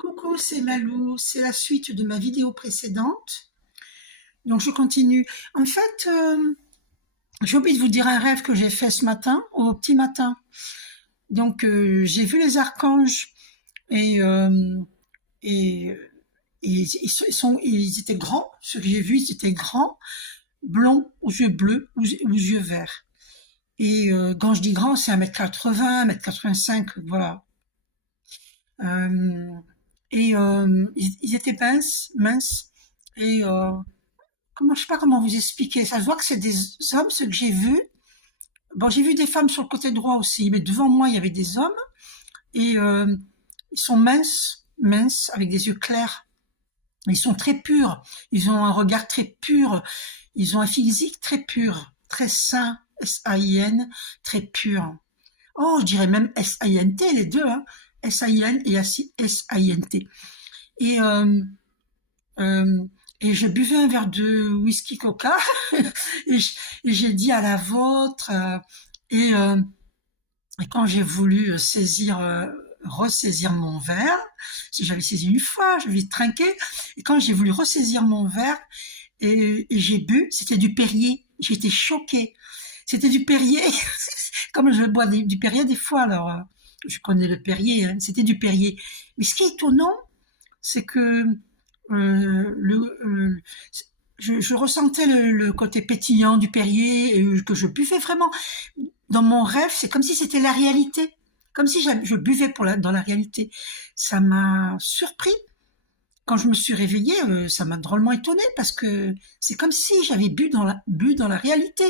Coucou, c'est Malou, c'est la suite de ma vidéo précédente. Donc je continue. En fait, j'ai oublié de vous dire un rêve que j'ai fait ce matin, au petit matin. Donc j'ai vu les archanges et, euh, et, ils étaient grands. Ceux que j'ai vus, ils étaient grands, blonds, aux yeux bleus, aux yeux verts. Et quand je dis grand, c'est 1,80 m, 1,85 m, voilà. Euh, ils étaient minces, minces. Et comment, je sais pas comment vous expliquer. Ça se voit que c'est des hommes, ceux que j'ai vus. Bon, j'ai vu des femmes sur le côté droit aussi, mais devant moi, il y avait des hommes. Et ils sont minces, minces, avec des yeux clairs. Ils sont très purs. Ils ont un regard très pur. Ils ont un physique très pur, très sain, S-A-I-N, très pur. Oh, je dirais même S-A-I-N-T, les deux, hein. S-A-I-N et S-A-I-N-T. Et, euh, euh, et je buvais un verre de whisky coca et j'ai dit à la vôtre et, euh, et quand j'ai voulu ressaisir mon verre, si j'avais saisi une fois, j'avais trinqué, et quand j'ai voulu ressaisir mon verre et j'ai bu, c'était du Perrier. J'étais choquée. C'était du Perrier, comme je bois du Perrier des fois, alors je connais le Perrier, hein, c'était du Perrier. Mais ce qui est étonnant, c'est que le, je ressentais le côté pétillant du Perrier que je buvais vraiment. Dans mon rêve, c'est comme si c'était la réalité, comme si je buvais dans la réalité. Ça m'a surpris. Quand je me suis réveillée, ça m'a drôlement étonnée parce que c'est comme si j'avais bu dans la réalité.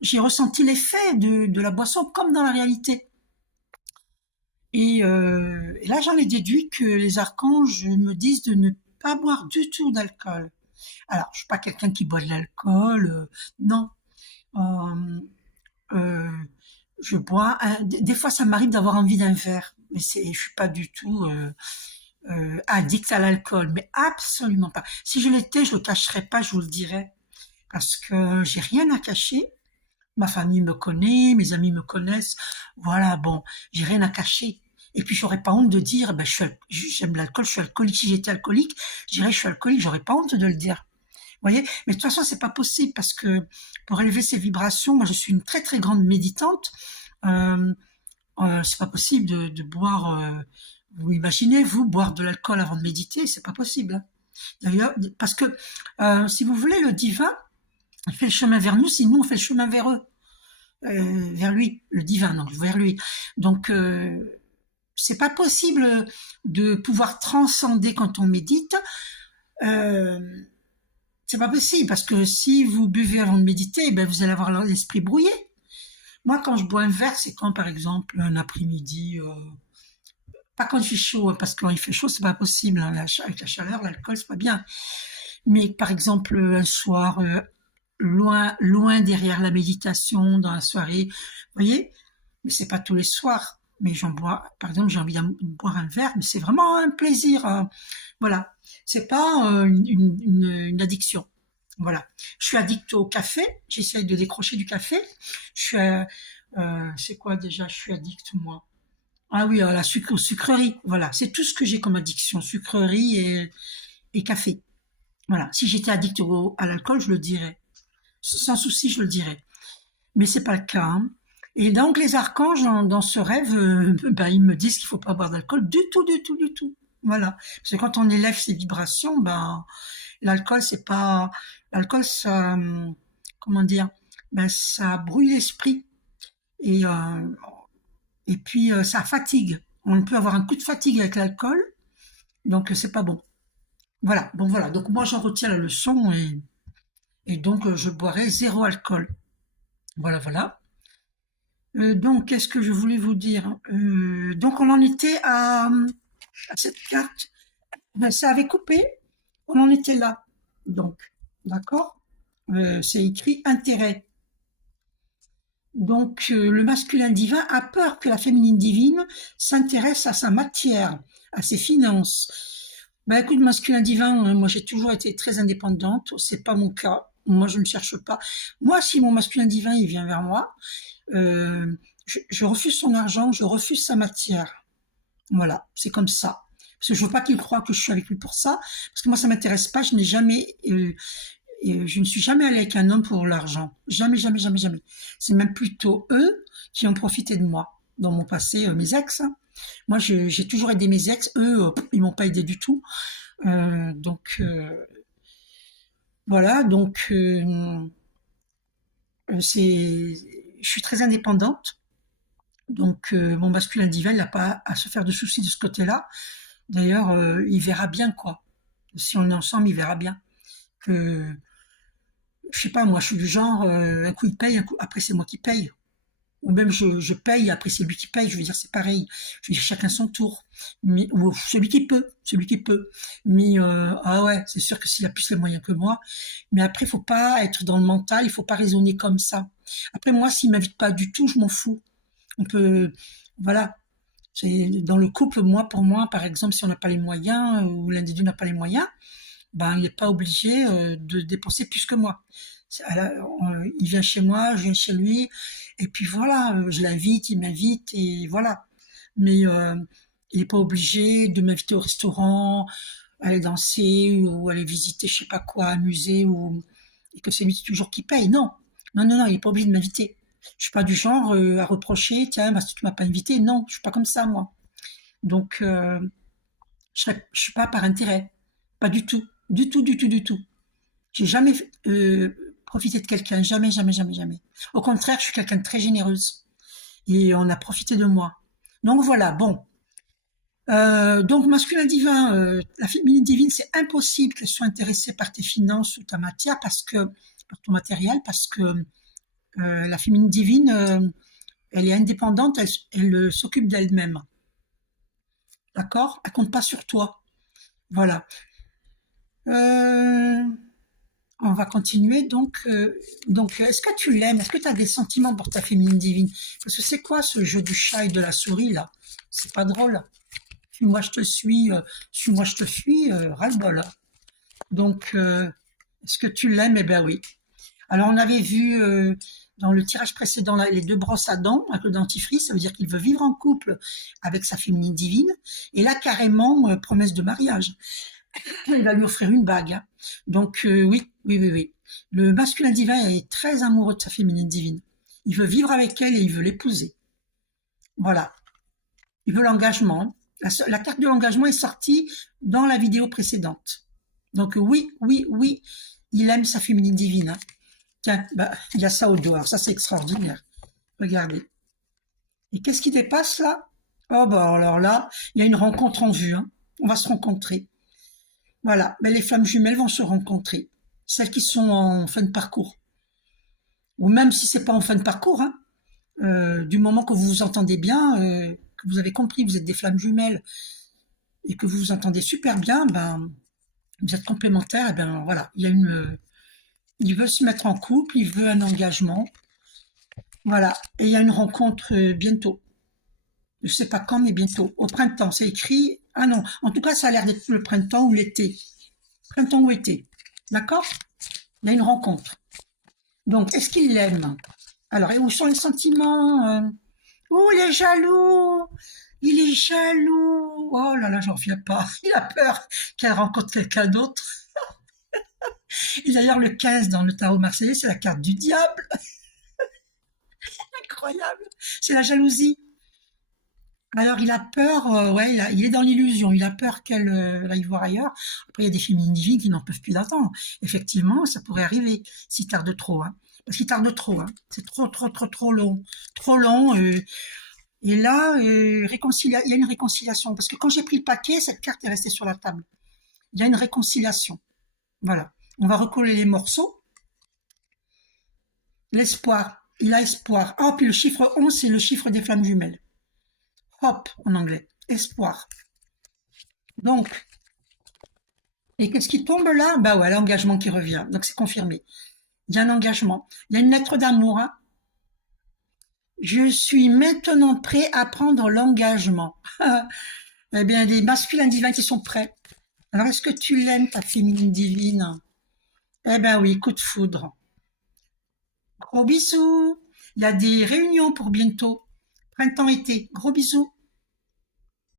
J'ai ressenti l'effet de la boisson comme dans la réalité. Et là, j'en ai déduit que les archanges me disent de ne pas boire du tout d'alcool. Alors, je suis pas quelqu'un qui boit de l'alcool, non. Euh, euh, je bois. Des fois, ça m'arrive d'avoir envie d'un verre, mais je suis pas du tout addict à l'alcool, mais absolument pas. Si je l'étais, je le cacherais pas, je vous le dirais, parce que j'ai rien à cacher. Ma famille me connaît, mes amis me connaissent. Voilà, bon, j'ai rien à cacher. Et puis j'aurais pas honte de dire, ben, j'aime l'alcool, je suis alcoolique. Si j'étais alcoolique, je dirais je suis alcoolique, j'aurais pas honte de le dire. Vous voyez? Mais de toute façon, c'est pas possible parce que pour élever ces vibrations, moi je suis une très très grande méditante. Euh, c'est pas possible de boire. Vous imaginez, vous, boire de l'alcool avant de méditer, c'est pas possible, hein. D'ailleurs, parce que si vous voulez, le divin il fait le chemin vers nous, si nous on fait le chemin vers eux, vers lui, le divin, donc vers lui. Donc c'est pas possible de pouvoir transcender quand on médite. Euh, c'est pas possible parce que si vous buvez avant de méditer, eh ben vous allez avoir l'esprit brouillé. Moi, quand je bois un verre, c'est quand, par exemple, un après-midi, pas quand il fait chaud, hein, parce que quand il fait chaud, c'est pas possible, hein, avec la chaleur, l'alcool, c'est pas bien. Mais par exemple, un soir, loin, loin derrière la méditation, dans la soirée, vous voyez, mais c'est pas tous les soirs. Mais j'en bois, par exemple, j'ai envie de boire un verre, mais c'est vraiment un plaisir. Voilà, c'est pas une addiction. Voilà, je suis addict au café. J'essaye de décrocher du café. Je suis, c'est quoi déjà? Je suis addict moi. Ah oui, la sucrerie. Voilà, c'est tout ce que j'ai comme addiction, sucrerie et café. Voilà, si j'étais addict à l'alcool, je le dirais. Sans souci, je le dirais. Mais c'est pas le cas, hein. Et donc les archanges dans ce rêve, ben, ils me disent qu'il faut pas boire d'alcool du tout, du tout, du tout. Voilà. Parce que quand on élève ses vibrations, ben l'alcool c'est pas l'alcool ça comment dire ben ça brouille l'esprit et puis ça fatigue. On peut avoir un coup de fatigue avec l'alcool, donc c'est pas bon. Voilà. Bon voilà. Donc moi j'en retiens la leçon et donc je boirai zéro alcool. Voilà voilà. Donc, qu'est-ce que je voulais vous dire? Donc, on en était à cette carte. Ben, ça avait coupé. On en était là. Donc, d'accord? C'est écrit intérêt. Donc, le masculin divin a peur que la féminine divine s'intéresse à sa matière, à ses finances. Ben, écoute, masculin divin, moi, j'ai toujours été très indépendante. C'est pas mon cas. Moi, je ne cherche pas. Moi, si mon masculin divin, il vient vers moi, je refuse son argent, je refuse sa matière. Voilà, c'est comme ça. Parce que je veux pas qu'il croie que je suis avec lui pour ça. Parce que moi, ça m'intéresse pas. Je n'ai jamais, je ne suis jamais allée avec un homme pour l'argent. Jamais, jamais, jamais, jamais. C'est même plutôt eux qui ont profité de moi dans mon passé, mes ex, hein. Moi, j'ai toujours aidé mes ex. Eux, ils m'ont pas aidé du tout. Donc voilà. Donc c'est, je suis très indépendante. Donc mon masculin divin n'a pas à se faire de soucis de ce côté-là. D'ailleurs, il verra bien quoi. Si on est ensemble, il verra bien que, je sais pas, moi, je suis du genre, un coup il paye, un coup, après c'est moi qui paye. Ou même je paye, après c'est lui qui paye. Je veux dire, c'est pareil. Je veux dire, chacun son tour. Mais, ou celui qui peut, celui qui peut. Mais ah ouais, c'est sûr que s'il a plus les moyens que moi. Mais après, il faut pas être dans le mental, il faut pas raisonner comme ça. Après, moi, s'il m'invite pas du tout, je m'en fous. On peut, voilà. C'est dans le couple, moi, pour moi, par exemple, si on n'a pas les moyens, ou l'un des deux n'a pas les moyens, ben, il n'est pas obligé de dépenser plus que moi. Il vient chez moi, je viens chez lui, et puis voilà, je l'invite, il m'invite, et voilà. Mais il n'est pas obligé de m'inviter au restaurant, aller danser, ou aller visiter je sais pas quoi, un musée, ou et que c'est lui toujours qui paye. Non, non, non, non, il n'est pas obligé de m'inviter. Je suis pas du genre à reprocher, tiens, parce que tu m'as pas invité. Non, je suis pas comme ça, moi. Donc, je suis pas par intérêt. Pas du tout. Du tout, du tout, du tout. J'ai jamais profité de quelqu'un. Jamais, jamais, jamais, jamais. Au contraire, je suis quelqu'un de très généreuse. Et on a profité de moi. Donc voilà, bon. Donc masculin divin, la féminine divine, c'est impossible qu'elle soit intéressée par tes finances ou ta matière parce que, par ton matériel, parce que la féminine divine, elle est indépendante, elle s'occupe d'elle-même. D'accord? Elle compte pas sur toi. Voilà. Euh, on va continuer. Donc, est-ce que tu l'aimes? Est-ce que tu as des sentiments pour ta féminine divine? Parce que c'est quoi ce jeu du chat et de la souris là? C'est pas drôle. Suis-moi, je te suis. Suis-moi, je te fuis. Ras-le-bol. Donc, est-ce que tu l'aimes? Eh ben oui. Alors, on avait vu dans le tirage précédent les deux brosses à dents avec le dentifrice. Ça veut dire qu'il veut vivre en couple avec sa féminine divine. Et là, carrément, promesse de mariage. Il va lui offrir une bague, hein. Donc oui, oui, oui, oui. Le masculin divin est très amoureux de sa féminine divine. Il veut vivre avec elle et il veut l'épouser. Voilà. Il veut l'engagement. La carte de l'engagement est sortie dans la vidéo précédente. Donc oui, oui, oui, il aime sa féminine divine, hein. Tiens, bah, il y a ça au doigt. Ça, c'est extraordinaire. Regardez. Et qu'est-ce qui dépasse là? Oh bah alors là, il y a une rencontre en vue, hein. On va se rencontrer. Voilà, ben, les flammes jumelles vont se rencontrer. Celles qui sont en fin de parcours. Ou même si c'est pas en fin de parcours, hein, du moment que vous vous entendez bien, que vous avez compris que vous êtes des flammes jumelles et que vous vous entendez super bien, ben, vous êtes complémentaires, et ben voilà, il veut se mettre en couple, il veut un engagement, voilà, et il y a une rencontre bientôt. Je sais pas quand, mais bientôt. Au printemps, c'est écrit. Ah non, en tout cas, ça a l'air d'être le printemps ou l'été. Printemps ou été. D'accord? Il y a une rencontre. Donc, est-ce qu'il l'aime? Alors, et où sont les sentiments? Oh, il est jaloux! Il est jaloux! Oh là là, j'en reviens pas. Il a peur qu'elle rencontre quelqu'un d'autre. Et d'ailleurs, le 15 dans le tarot marseillais, c'est la carte du diable. Incroyable. C'est la jalousie. Alors, il a peur, ouais, il est dans l'illusion. Il a peur qu'elle aille voir ailleurs. Après, il y a des féminines divines qui n'en peuvent plus d'attendre. Effectivement, ça pourrait arriver s'il tarde trop, hein. Parce qu'il tarde trop, hein. C'est trop, trop, trop, trop long. Trop long. Et là, il y a une réconciliation. Parce que quand j'ai pris le paquet, cette carte est restée sur la table. Il y a une réconciliation. Voilà. On va recoller les morceaux. L'espoir. Il a espoir. Ah, puis le chiffre 11, c'est le chiffre des flammes jumelles. Hop, en anglais. Espoir. Donc, et qu'est-ce qui tombe là? Bah ouais, l'engagement qui revient. Donc c'est confirmé. Il y a un engagement. Il y a une lettre d'amour, hein. Je suis maintenant prêt à prendre l'engagement. Eh bien, des masculins divins qui sont prêts. Alors, est-ce que tu l'aimes, ta féminine divine? Eh ben oui, coup de foudre. Gros bisous. Il y a des réunions pour bientôt. Printemps-été. Gros bisous.